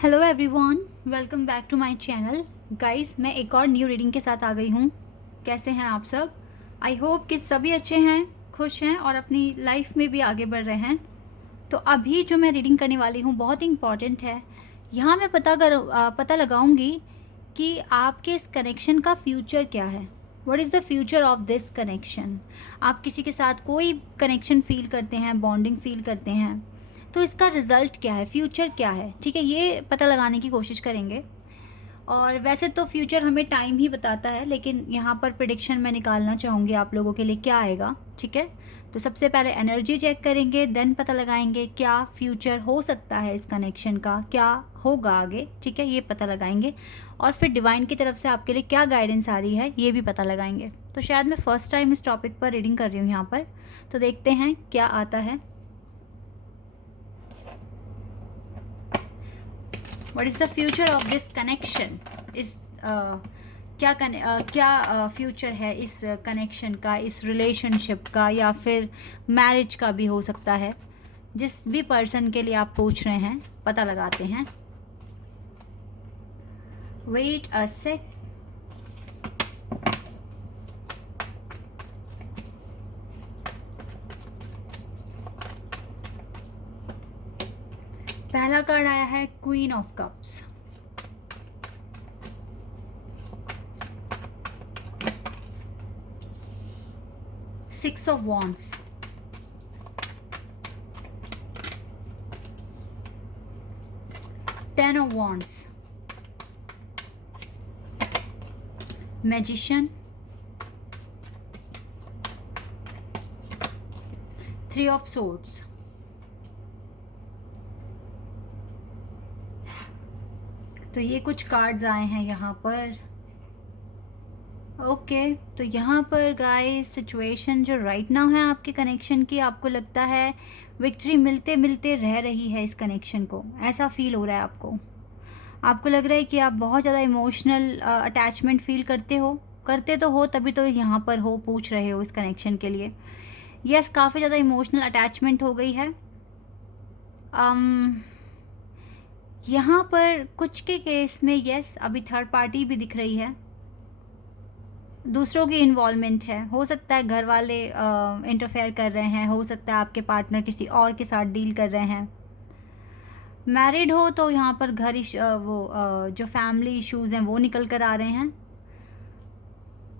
Hello everyone, welcome back to my channel. Guys, मैं एक और न्यू रीडिंग के साथ आ गई हूँ। कैसे हैं आप सब? आई होप कि सभी अच्छे हैं, खुश हैं और अपनी लाइफ में भी आगे बढ़ रहे हैं। तो अभी जो मैं रीडिंग करने वाली हूँ बहुत ही इम्पॉर्टेंट है। यहाँ मैं पता लगाऊंगी कि आपके इस कनेक्शन का फ्यूचर क्या है। What is the future of this connection? आप किसी के साथ कोई कनेक्शन फील करते हैं, बॉन्डिंग फील करते हैं, तो इसका रिज़ल्ट क्या है, फ्यूचर क्या है? ठीक है, ये पता लगाने की कोशिश करेंगे। और वैसे तो फ्यूचर हमें टाइम ही बताता है, लेकिन यहाँ पर प्रिडिक्शन मैं निकालना चाहूँगी आप लोगों के लिए क्या आएगा। ठीक है, तो सबसे पहले एनर्जी चेक करेंगे, देन पता लगाएंगे क्या फ्यूचर हो सकता है इस कनेक्शन का, क्या होगा आगे। ठीक है, ये पता लगाएंगे और फिर डिवाइन की तरफ से आपके लिए क्या गाइडेंस आ रही है ये भी पता लगाएंगे। तो शायद मैं फ़र्स्ट टाइम इस टॉपिक पर रीडिंग कर रही हूँ यहाँ पर, तो देखते हैं क्या आता है। What is the future of this connection? इस क्या फ्यूचर है इस कनेक्शन का, इस रिलेशनशिप का, या फिर मैरिज का भी हो सकता है। जिस भी पर्सन के लिए आप पूछ रहे हैं पता लगाते हैं। वेट अ सेक। पहला कार्ड आया है queen of cups, six of wands, ten of wands, magician, three of swords. तो ये कुछ कार्ड्स आए हैं यहाँ पर। ओके, तो यहाँ पर गाइस सिचुएशन जो राइट नाउ है आपके कनेक्शन की, आपको लगता है विक्ट्री मिलते मिलते रह रही है इस कनेक्शन को, ऐसा फील हो रहा है आपको। आपको लग रहा है कि आप बहुत ज़्यादा इमोशनल अटैचमेंट फील करते तो हो तभी तो यहाँ पर हो, पूछ रहे हो इस कनेक्शन के लिए। यस, काफ़ी ज़्यादा इमोशनल अटैचमेंट हो गई है। यहाँ पर कुछ के केस में यस, अभी थर्ड पार्टी भी दिख रही है, दूसरों की इन्वॉल्वमेंट है। हो सकता है घर वाले इंटरफेयर कर रहे हैं, हो सकता है आपके पार्टनर किसी और के साथ डील कर रहे हैं। मैरिड हो तो यहाँ पर जो फैमिली इश्यूज़ हैं वो निकल कर आ रहे हैं।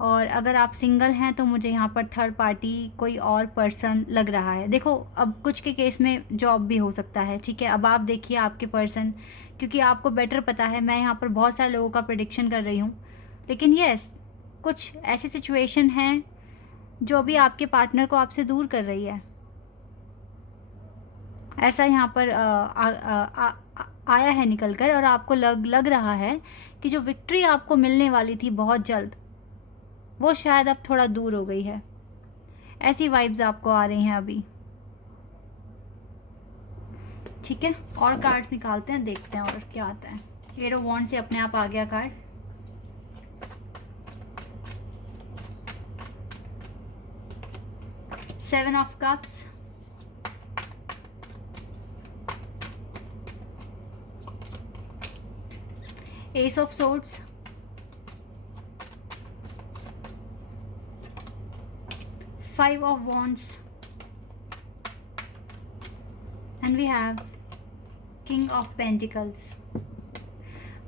और अगर आप सिंगल हैं तो मुझे यहाँ पर थर्ड पार्टी कोई और पर्सन लग रहा है। देखो, अब कुछ के केस में जॉब भी हो सकता है। ठीक है, अब आप देखिए आपके पर्सन, क्योंकि आपको बेटर पता है। मैं यहाँ पर बहुत सारे लोगों का प्रेडिक्शन कर रही हूँ, लेकिन यस, कुछ ऐसी सिचुएशन है जो अभी आपके पार्टनर को आपसे दूर कर रही है। ऐसा यहाँ पर आया है निकल कर, और आपको लग रहा है कि जो विक्ट्री आपको मिलने वाली थी बहुत जल्द, वो शायद अब थोड़ा दूर हो गई है। ऐसी वाइब्स आपको आ रही हैं अभी। ठीक है, और कार्ड्स निकालते हैं, देखते हैं और क्या आता है। एट ऑफ वॉन्ड्स से अपने आप आ गया card. Seven of cups, ace of swords, five of wands, and we have king of pentacles.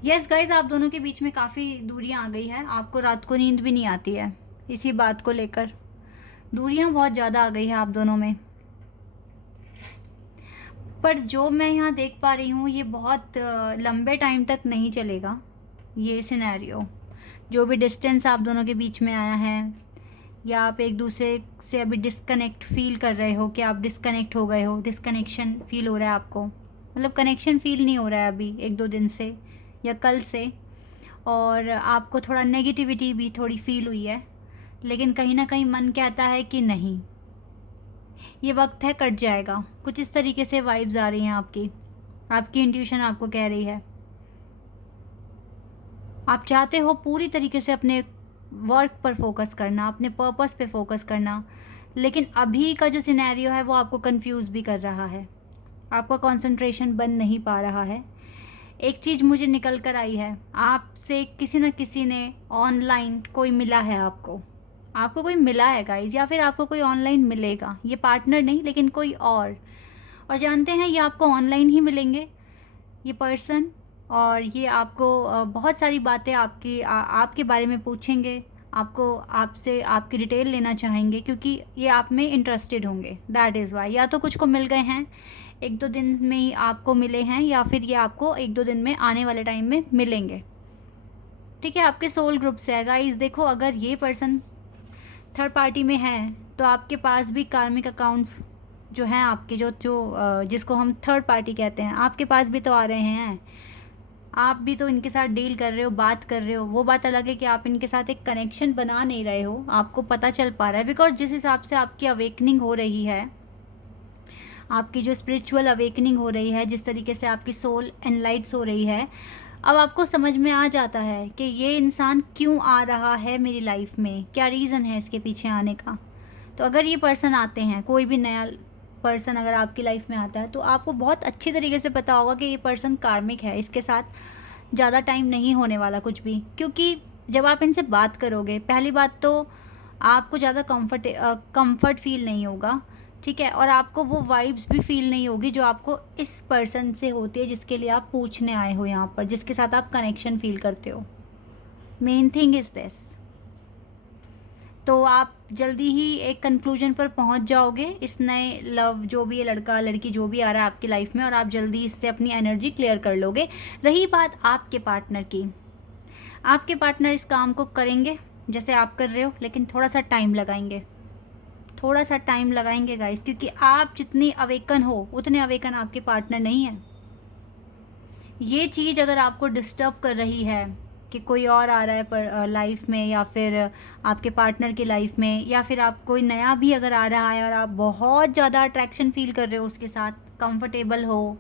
Yes guys, आप दोनों के बीच में काफ़ी दूरियां आ गई है। आपको रात को नींद भी नहीं आती है इसी बात को लेकर। दूरियां बहुत ज़्यादा आ गई है आप दोनों में। पर जो मैं यहाँ देख पा रही हूँ ये बहुत लंबे टाइम तक नहीं चलेगा। ये सिनेरियो, जो भी डिस्टेंस आप दोनों के बीच में आया है, या आप एक दूसरे से अभी डिस्कनेक्ट फील कर रहे हो कि आप डिस्कनेक्ट हो गए हो, डिस्कनेक्शन फील हो रहा है आपको, मतलब कनेक्शन फील नहीं हो रहा है अभी एक दो दिन से या कल से, और आपको थोड़ा नेगेटिविटी भी थोड़ी फील हुई है। लेकिन कहीं ना कहीं मन कहता है कि नहीं, ये वक्त है, कट जाएगा। कुछ इस तरीके से वाइब्स आ रही हैं आपकी इंट्यूशन आपको कह रही है। आप चाहते हो पूरी तरीके से अपने वर्क पर फोकस करना, अपने पर्पस पे फोकस करना, लेकिन अभी का जो सिनेरियो है वो आपको कंफ्यूज भी कर रहा है, आपका कंसंट्रेशन बन नहीं पा रहा है। एक चीज़ मुझे निकल कर आई है, आपसे किसी न किसी ने ऑनलाइन कोई मिला है आपको, आपको कोई मिला है गाइज़, या फिर आपको कोई ऑनलाइन मिलेगा, ये पार्टनर नहीं लेकिन कोई और जानते हैं ये आपको ऑनलाइन ही मिलेंगे ये पर्सन, और ये आपको बहुत सारी बातें आपके बारे में पूछेंगे, आपसे आपकी डिटेल लेना चाहेंगे, क्योंकि ये आप में इंटरेस्टेड होंगे। दैट इज़ वाई या तो कुछ को मिल गए हैं, 1-2 दिन में ही आपको मिले हैं, या फिर ये आपको 1-2 दिन में आने वाले टाइम में मिलेंगे। ठीक है, आपके सोल ग्रुप से है गाइस। देखो, अगर ये पर्सन थर्ड पार्टी में है तो आपके पास भी कार्मिक अकाउंट्स जो हैं आपके, जिसको हम थर्ड पार्टी कहते हैं, आपके पास भी तो आ रहे हैं। आप भी तो इनके साथ डील कर रहे हो, बात कर रहे हो। वो बात अलग है कि आप इनके साथ एक कनेक्शन बना नहीं रहे हो, आपको पता चल पा रहा है, बिकॉज जिस हिसाब से आपकी अवेकनिंग हो रही है, आपकी जो स्पिरिचुअल अवेकनिंग हो रही है, जिस तरीके से आपकी सोल एनलाइट्स हो रही है, अब आपको समझ में आ जाता है कि ये इंसान क्यों आ रहा है मेरी लाइफ में, क्या रीज़न है इसके पीछे आने का। तो अगर ये पर्सन आते हैं, कोई भी नया पर्सन अगर आपकी लाइफ में आता है, तो आपको बहुत अच्छी तरीके से पता होगा कि ये पर्सन कार्मिक है, इसके साथ ज़्यादा टाइम नहीं होने वाला कुछ भी। क्योंकि जब आप इनसे बात करोगे, पहली बात तो आपको ज़्यादा कंफर्ट फील नहीं होगा, ठीक है, और आपको वो वाइब्स भी फील नहीं होगी जो आपको इस पर्सन से होती है जिसके लिए आप पूछने आए हो यहाँ पर, जिसके साथ आप कनेक्शन फील करते हो। Main thing is this. तो आप जल्दी ही एक कंक्लूजन पर पहुँच जाओगे इस नए लव, जो भी ये लड़का लड़की जो भी आ रहा है आपकी लाइफ में, और आप जल्दी इससे अपनी एनर्जी क्लियर कर लोगे। रही बात आपके पार्टनर की, आपके पार्टनर इस काम को करेंगे जैसे आप कर रहे हो, लेकिन थोड़ा सा टाइम लगाएंगे गाइस, क्योंकि आप जितनी अवेकन हो उतने अवेकन आपके पार्टनर नहीं है। ये चीज़ अगर आपको डिस्टर्ब कर रही है कि कोई और आ रहा है पर लाइफ में, या फिर आपके पार्टनर की लाइफ में, या फिर आप कोई नया भी अगर आ रहा है और आप बहुत ज़्यादा अट्रैक्शन फील कर रहे हो उसके साथ, कंफर्टेबल हो,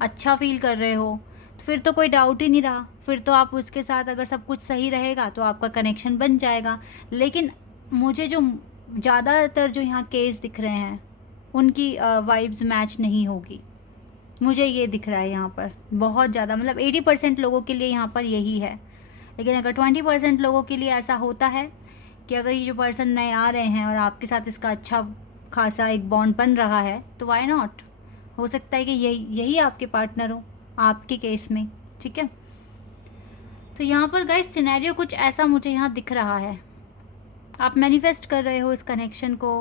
अच्छा फील कर रहे हो, तो फिर तो कोई डाउट ही नहीं रहा। फिर तो आप उसके साथ अगर सब कुछ सही रहेगा तो आपका कनेक्शन बन जाएगा। लेकिन मुझे जो ज़्यादातर जो यहाँ केस दिख रहे हैं उनकी वाइब्स मैच नहीं होगी, मुझे ये दिख रहा है यहाँ पर बहुत ज़्यादा, मतलब 80% लोगों के लिए यहाँ पर यही है। लेकिन अगर 20% लोगों के लिए ऐसा होता है कि अगर ये जो पर्सन नए आ रहे हैं और आपके साथ इसका अच्छा खासा एक बॉन्ड बन रहा है, तो वाई नॉट, हो सकता है कि यही आपके पार्टनर हो आपके केस में। ठीक है, तो यहाँ पर गाइस सिनेरियो कुछ ऐसा मुझे यहाँ दिख रहा है, आप मैनिफेस्ट कर रहे हो इस कनेक्शन को।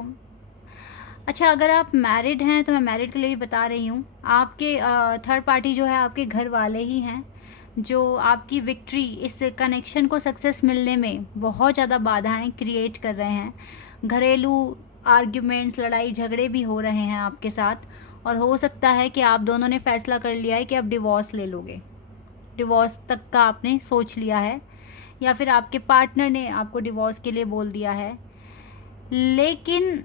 अच्छा, अगर आप मैरिड हैं तो मैं मैरिड के लिए भी बता रही हूँ, आपके थर्ड पार्टी जो है आपके घर वाले ही हैं, जो आपकी विक्ट्री, इस कनेक्शन को सक्सेस मिलने में बहुत ज़्यादा बाधाएं क्रिएट कर रहे हैं। घरेलू आर्ग्यूमेंट्स, लड़ाई झगड़े भी हो रहे हैं आपके साथ, और हो सकता है कि आप दोनों ने फ़ैसला कर लिया है कि आप डिवोर्स ले लोगे, डिवोर्स तक का आपने सोच लिया है, या फिर आपके पार्टनर ने आपको डिवोर्स के लिए बोल दिया है। लेकिन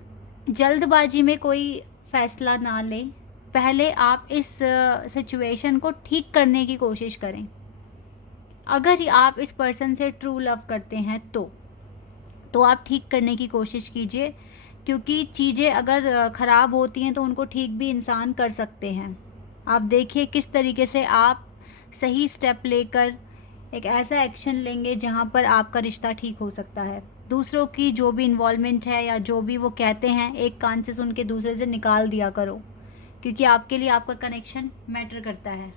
जल्दबाजी में कोई फ़ैसला ना लें, पहले आप इस सिचुएशन को ठीक करने की कोशिश करें। अगर आप इस पर्सन से ट्रू लव करते हैं तो आप ठीक करने की कोशिश कीजिए, क्योंकि चीज़ें अगर ख़राब होती हैं तो उनको ठीक भी इंसान कर सकते हैं। आप देखिए किस तरीके से आप सही स्टेप लेकर एक ऐसा एक्शन लेंगे जहाँ पर आपका रिश्ता ठीक हो सकता है। दूसरों की जो भी इन्वॉल्वमेंट है या जो भी वो कहते हैं, एक कान से सुन के दूसरे से निकाल दिया करो, क्योंकि आपके लिए आपका कनेक्शन मैटर करता है।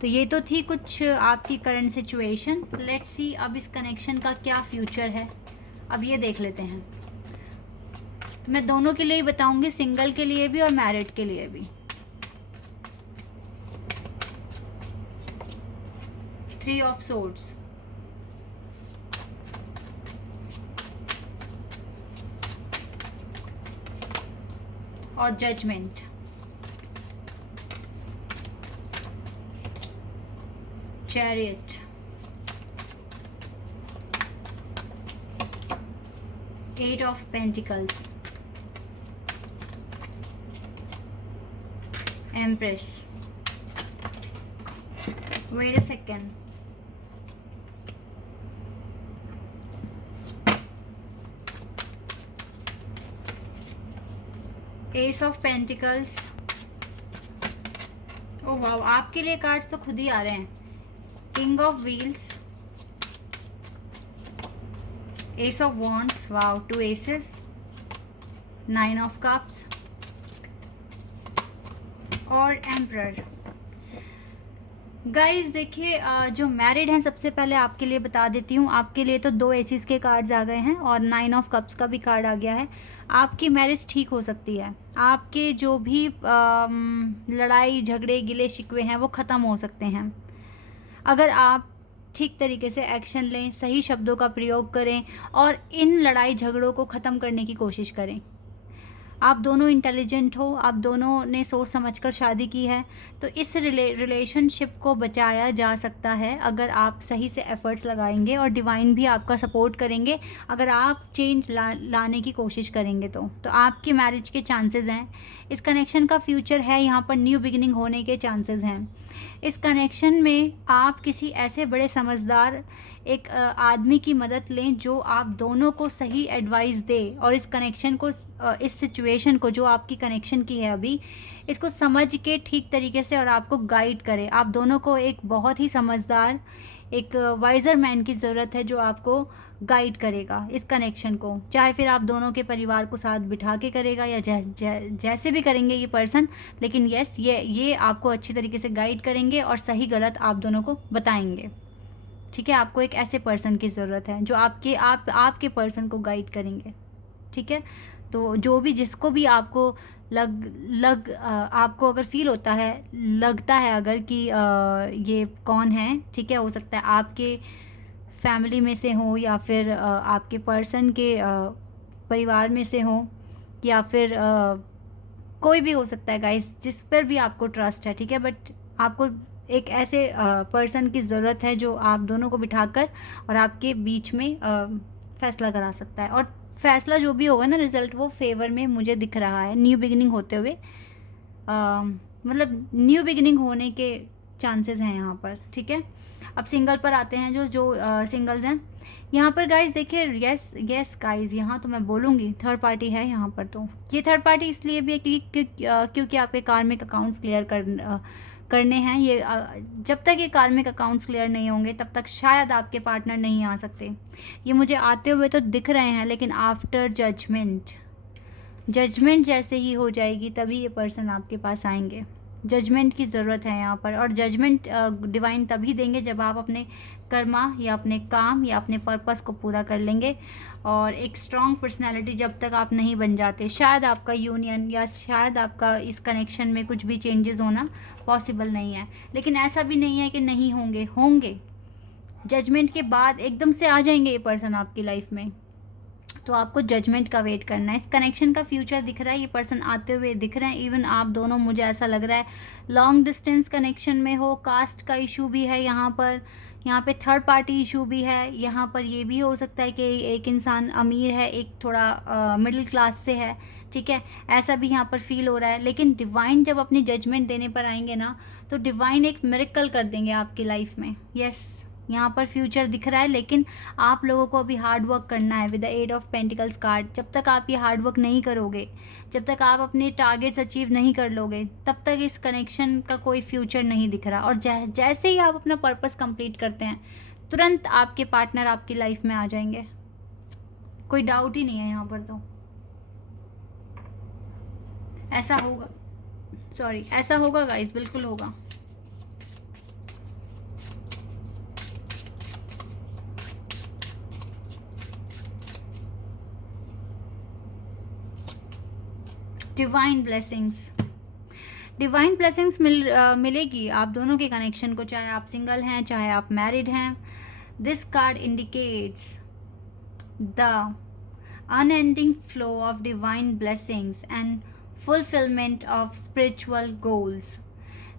तो ये तो थी कुछ आपकी करंट सिचुएशन। लेट्स सी अब इस कनेक्शन का क्या फ्यूचर है, अब ये देख लेते हैं। मैं दोनों के लिए ही बताऊंगी, सिंगल के लिए भी और मैरिड के लिए भी। 3 ऑफ सोर्ड्स, और judgment, chariot, 8 of pentacles, empress. Wait a second, ace of pentacles oh wow, आपके लिए कार्ड्स तो खुद ही आ रहे हैं। King of wheels, ace of wands, wow, 2 aces, 9 of cups और एम्परर। गाइस देखिए, जो मैरिड हैं सबसे पहले आपके लिए बता देती हूँ, आपके लिए तो 2 एसिस के कार्ड्स आ गए हैं और 9 ऑफ कप्स का भी कार्ड आ गया है। आपकी मैरिज ठीक हो सकती है। आपके जो भी लड़ाई झगड़े गिले शिकवे हैं वो ख़त्म हो सकते हैं अगर आप ठीक तरीके से एक्शन लें, सही शब्दों का प्रयोग करें और इन लड़ाई झगड़ों को ख़त्म करने की कोशिश करें। आप दोनों इंटेलिजेंट हो, आप दोनों ने सोच समझकर शादी की है, तो इस रिलेशनशिप को बचाया जा सकता है अगर आप सही से एफ़र्ट्स लगाएंगे और डिवाइन भी आपका सपोर्ट करेंगे। अगर आप चेंज लाने की कोशिश करेंगे तो आपकी मैरिज के चांसेस हैं। इस कनेक्शन का फ्यूचर है, यहाँ पर न्यू बिगिनिंग होने के चांसेस हैं। इस कनेक्शन में आप किसी ऐसे बड़े समझदार एक आदमी की मदद लें जो आप दोनों को सही एडवाइस दे और इस कनेक्शन को, इस सिचुएशन को जो आपकी कनेक्शन की है अभी, इसको समझ के ठीक तरीके से और आपको गाइड करे। आप दोनों को एक बहुत ही समझदार, एक वाइज़र मैन की ज़रूरत है जो आपको गाइड करेगा इस कनेक्शन को। चाहे फिर आप दोनों के परिवार को साथ बिठा के करेगा या जैसे भी करेंगे ये पर्सन, लेकिन यस, ये आपको अच्छी तरीके से गाइड करेंगे और सही गलत आप दोनों को बताएंगे। ठीक है, आपको एक ऐसे पर्सन की ज़रूरत है जो आपके पर्सन को गाइड करेंगे। ठीक है, तो जो भी जिसको भी आपको आपको अगर फील होता है, लगता है अगर कि ये कौन है, ठीक है, हो सकता है आपके फैमिली में से हो या फिर आपके पर्सन के परिवार में से हो या फिर कोई भी हो सकता है गाइस, जिस पर भी आपको ट्रस्ट है। ठीक है, बट आपको एक ऐसे पर्सन की ज़रूरत है जो आप दोनों को बिठाकर और आपके बीच में फ़ैसला करा सकता है। और फैसला जो भी होगा ना, रिज़ल्ट वो फेवर में मुझे दिख रहा है, न्यू बिगिनिंग होते हुए, मतलब न्यू बिगिनिंग होने के चांसेस हैं यहाँ पर। ठीक है, अब सिंगल पर आते हैं। जो सिंगल्स हैं यहाँ पर गाइस, देखिए, यस गाइस, यहाँ तो मैं बोलूँगी थर्ड पार्टी है यहाँ पर। तो ये थर्ड पार्टी इसलिए भी है क्योंकि आपके कार्मिक अकाउंट्स क्लियर करने हैं। ये जब तक ये कार्मिक अकाउंट्स क्लियर नहीं होंगे तब तक शायद आपके पार्टनर नहीं आ सकते। ये मुझे आते हुए तो दिख रहे हैं, लेकिन आफ्टर जजमेंट जैसे ही हो जाएगी तभी ये पर्सन आपके पास आएंगे। जजमेंट की ज़रूरत है यहाँ पर, और जजमेंट डिवाइन तभी देंगे जब आप अपने कर्मा या अपने काम या अपने पर्पस को पूरा कर लेंगे। और एक स्ट्रॉन्ग पर्सनैलिटी जब तक आप नहीं बन जाते, शायद आपका यूनियन या शायद आपका इस कनेक्शन में कुछ भी चेंजेस होना पॉसिबल नहीं है। लेकिन ऐसा भी नहीं है कि नहीं होंगे। जजमेंट के बाद एकदम से आ जाएंगे ये पर्सन आपकी लाइफ में, तो आपको जजमेंट का वेट करना है। इस कनेक्शन का फ्यूचर दिख रहा है, ये पर्सन आते हुए दिख रहे हैं। इवन आप दोनों, मुझे ऐसा लग रहा है, लॉन्ग डिस्टेंस कनेक्शन में हो। कास्ट का इशू भी है यहाँ पे थर्ड पार्टी इशू भी है यहाँ पर। ये भी हो सकता है कि एक इंसान अमीर है, एक थोड़ा मिडिल क्लास से है। ठीक है, ऐसा भी यहाँ पर फील हो रहा है। लेकिन डिवाइन जब अपनी जजमेंट देने पर आएंगे ना, तो डिवाइन एक मिरेकल कर देंगे आपकी लाइफ में। यस, यहाँ पर फ्यूचर दिख रहा है, लेकिन आप लोगों को अभी हार्ड वर्क करना है with the eight of pentacles card. जब तक आप ये हार्ड वर्क नहीं करोगे, जब तक आप अपने टारगेट्स अचीव नहीं कर लोगे, तब तक इस कनेक्शन का कोई फ्यूचर नहीं दिख रहा। और जैसे ही आप अपना पर्पस कंप्लीट करते हैं, तुरंत आपके पार्टनर आपकी लाइफ में आ जाएंगे। कोई डाउट ही नहीं है यहाँ पर। तो ऐसा होगा गाइस, बिल्कुल होगा। डिवाइन ब्लेसिंग्स मिलेगी आप दोनों के कनेक्शन को, चाहे आप सिंगल हैं चाहे आप मैरिड हैं। This card indicates the unending flow of divine blessings and fulfilment of spiritual goals.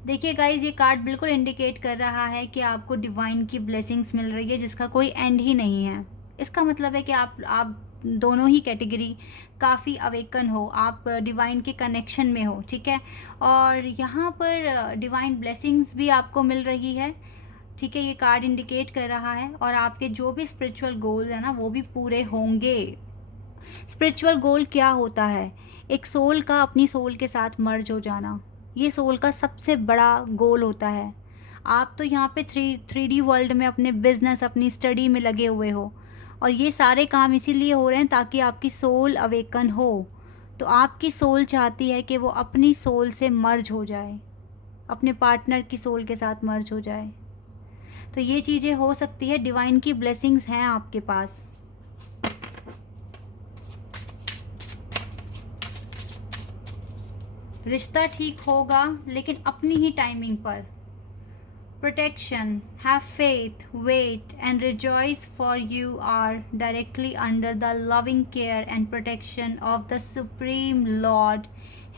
देखिए गाइज, ये कार्ड बिल्कुल इंडिकेट कर रहा है कि आपको डिवाइन की ब्लेसिंग्स मिल रही है जिसका कोई एंड ही नहीं है। इसका मतलब है कि आप दोनों ही कैटेगरी काफ़ी अवेकन हो, आप डिवाइन के कनेक्शन में हो। ठीक है, और यहाँ पर डिवाइन ब्लेसिंग्स भी आपको मिल रही है। ठीक है, ये कार्ड इंडिकेट कर रहा है, और आपके जो भी स्पिरिचुअल गोल्स हैं ना, वो भी पूरे होंगे। स्पिरिचुअल गोल क्या होता है? एक सोल का अपनी सोल के साथ मर्ज हो जाना, ये सोल का सबसे बड़ा गोल होता है। आप तो यहाँ पे 3D वर्ल्ड में अपने बिजनेस, अपनी स्टडी में लगे हुए हो, और ये सारे काम इसीलिए हो रहे हैं ताकि आपकी सोल अवेकन हो। तो आपकी सोल चाहती है कि वो अपनी सोल से मर्ज हो जाए, अपने पार्टनर की सोल के साथ मर्ज हो जाए। तो ये चीज़ें हो सकती है, डिवाइन की ब्लेसिंग्स हैं आपके पास। रिश्ता ठीक होगा, लेकिन अपनी ही टाइमिंग पर। Protection, have faith, wait and rejoice, for you are directly under the loving care and protection of the Supreme Lord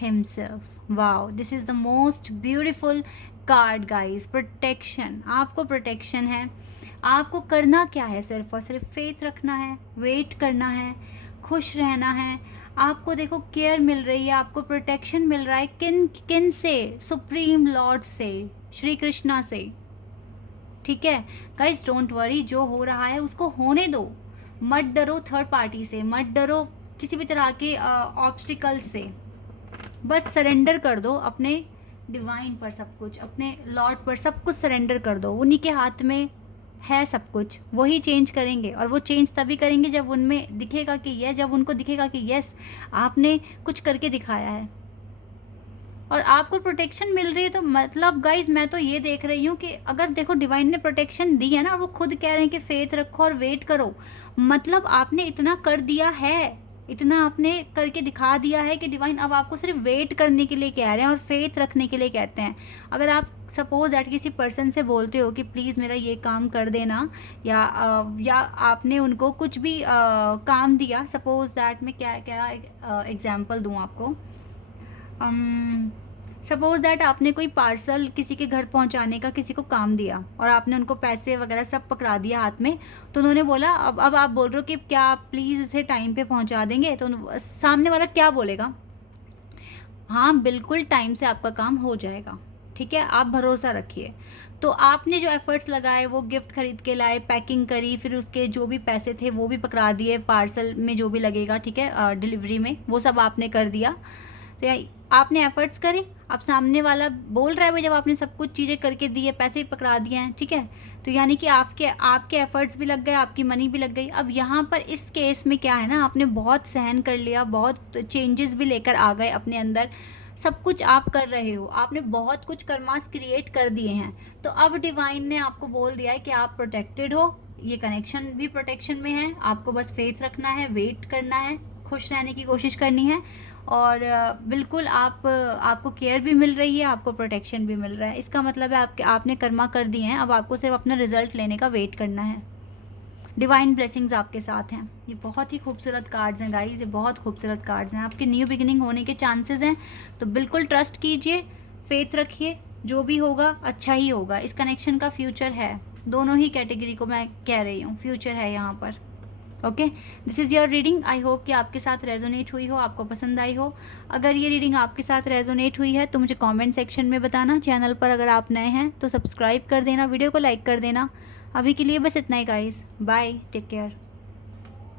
himself. Wow, this is the most beautiful card guys. Protection, आपको protection है। आपको करना क्या है? सिर्फ और सिर्फ faith रखना है, wait करना है, खुश रहना है। आपको देखो केयर मिल रही है, आपको प्रोटेक्शन मिल रहा है। किन किन से? सुप्रीम लॉर्ड से, श्री कृष्णा से। ठीक है गाइज, डोंट वरी, जो हो रहा है उसको होने दो। मत डरो थर्ड पार्टी से, मत डरो किसी भी तरह के ऑब्स्टिकल से। बस सरेंडर कर दो अपने डिवाइन पर सब कुछ, अपने लॉर्ड पर सब कुछ सरेंडर कर दो। उन्हीं के हाथ में है सब कुछ, वही चेंज करेंगे। और वो चेंज तभी करेंगे जब उनमें दिखेगा कि यस, जब उनको दिखेगा कि यस आपने कुछ करके दिखाया है और आपको प्रोटेक्शन मिल रही है। तो मतलब गाइज, मैं तो ये देख रही हूँ कि अगर देखो डिवाइन ने प्रोटेक्शन दी है ना, और वो खुद कह रहे हैं कि फेथ रखो और वेट करो, मतलब आपने इतना कर दिया है, इतना आपने करके दिखा दिया है कि डिवाइन अब आपको सिर्फ वेट करने के लिए कह रहे हैं और फेथ रखने के लिए कहते हैं। अगर आप सपोज दैट किसी पर्सन से बोलते हो कि प्लीज़ मेरा ये काम कर देना, या आपने उनको कुछ भी काम दिया, सपोज दैट मैं क्या क्या एग्जांपल दूँ आपको। सपोज दैट आपने कोई पार्सल किसी के घर पहुंचाने का किसी को काम दिया और आपने उनको पैसे वगैरह सब पकड़ा दिया हाथ में। तो उन्होंने बोला, अब आप बोल रहे हो कि क्या आप प्लीज़ इसे टाइम पे पहुंचा देंगे, तो सामने वाला क्या बोलेगा? हाँ बिल्कुल, टाइम से आपका काम हो जाएगा। ठीक है, आप भरोसा रखिए। तो आपने जो एफर्ट्स लगाए, वो गिफ्ट खरीद के लाए, पैकिंग करी, फिर उसके जो भी पैसे थे वो भी पकड़ा दिए, पार्सल में जो भी लगेगा, ठीक है, डिलीवरी में, वो सब आपने कर दिया। तो आपने एफर्ट्स करे, अब सामने वाला बोल रहा है भाई जब आपने सब कुछ चीज़ें करके दी है, पैसे भी पकड़ा दिए हैं, ठीक है, तो यानी कि आपके एफर्ट्स भी लग गए, आपकी मनी भी लग गई। अब यहाँ पर इस केस में क्या है ना, आपने बहुत सहन कर लिया, बहुत चेंजेस भी लेकर आ गए अपने अंदर, सब कुछ आप कर रहे हो, आपने बहुत कुछ कर्मास क्रिएट कर दिए हैं। तो अब डिवाइन ने आपको बोल दिया है कि आप प्रोटेक्टेड हो, ये कनेक्शन भी प्रोटेक्शन में है, आपको बस फेथ रखना है, वेट करना है, खुश रहने की कोशिश करनी है, और बिल्कुल आपको केयर भी मिल रही है, आपको प्रोटेक्शन भी मिल रहा है। इसका मतलब है आपने कर्मा कर दिए हैं, अब आपको सिर्फ अपना रिजल्ट लेने का वेट करना है। डिवाइन ब्लेसिंग्स आपके साथ हैं। ये बहुत ही खूबसूरत कार्ड्स हैं गाइस, ये बहुत खूबसूरत कार्ड्स हैं। आपके न्यू बिगिनिंग होने के चांसेस हैं, तो बिल्कुल ट्रस्ट कीजिए, फेथ रखिए, जो भी होगा अच्छा ही होगा। इस कनेक्शन का फ्यूचर है, दोनों ही कैटेगरी को मैं कह रही हूँ, फ्यूचर है यहाँ पर। Okay, this is your reading. I hope कि आपके साथ रेजोनेट हुई हो, आपको पसंद आई हो। अगर ये रीडिंग आपके साथ रेजोनेट हुई है तो मुझे कमेंट सेक्शन में बताना। चैनल पर अगर आप नए हैं तो सब्सक्राइब कर देना, वीडियो को लाइक कर देना। अभी के लिए बस इतना ही गाइस, बाय, टेक केयर।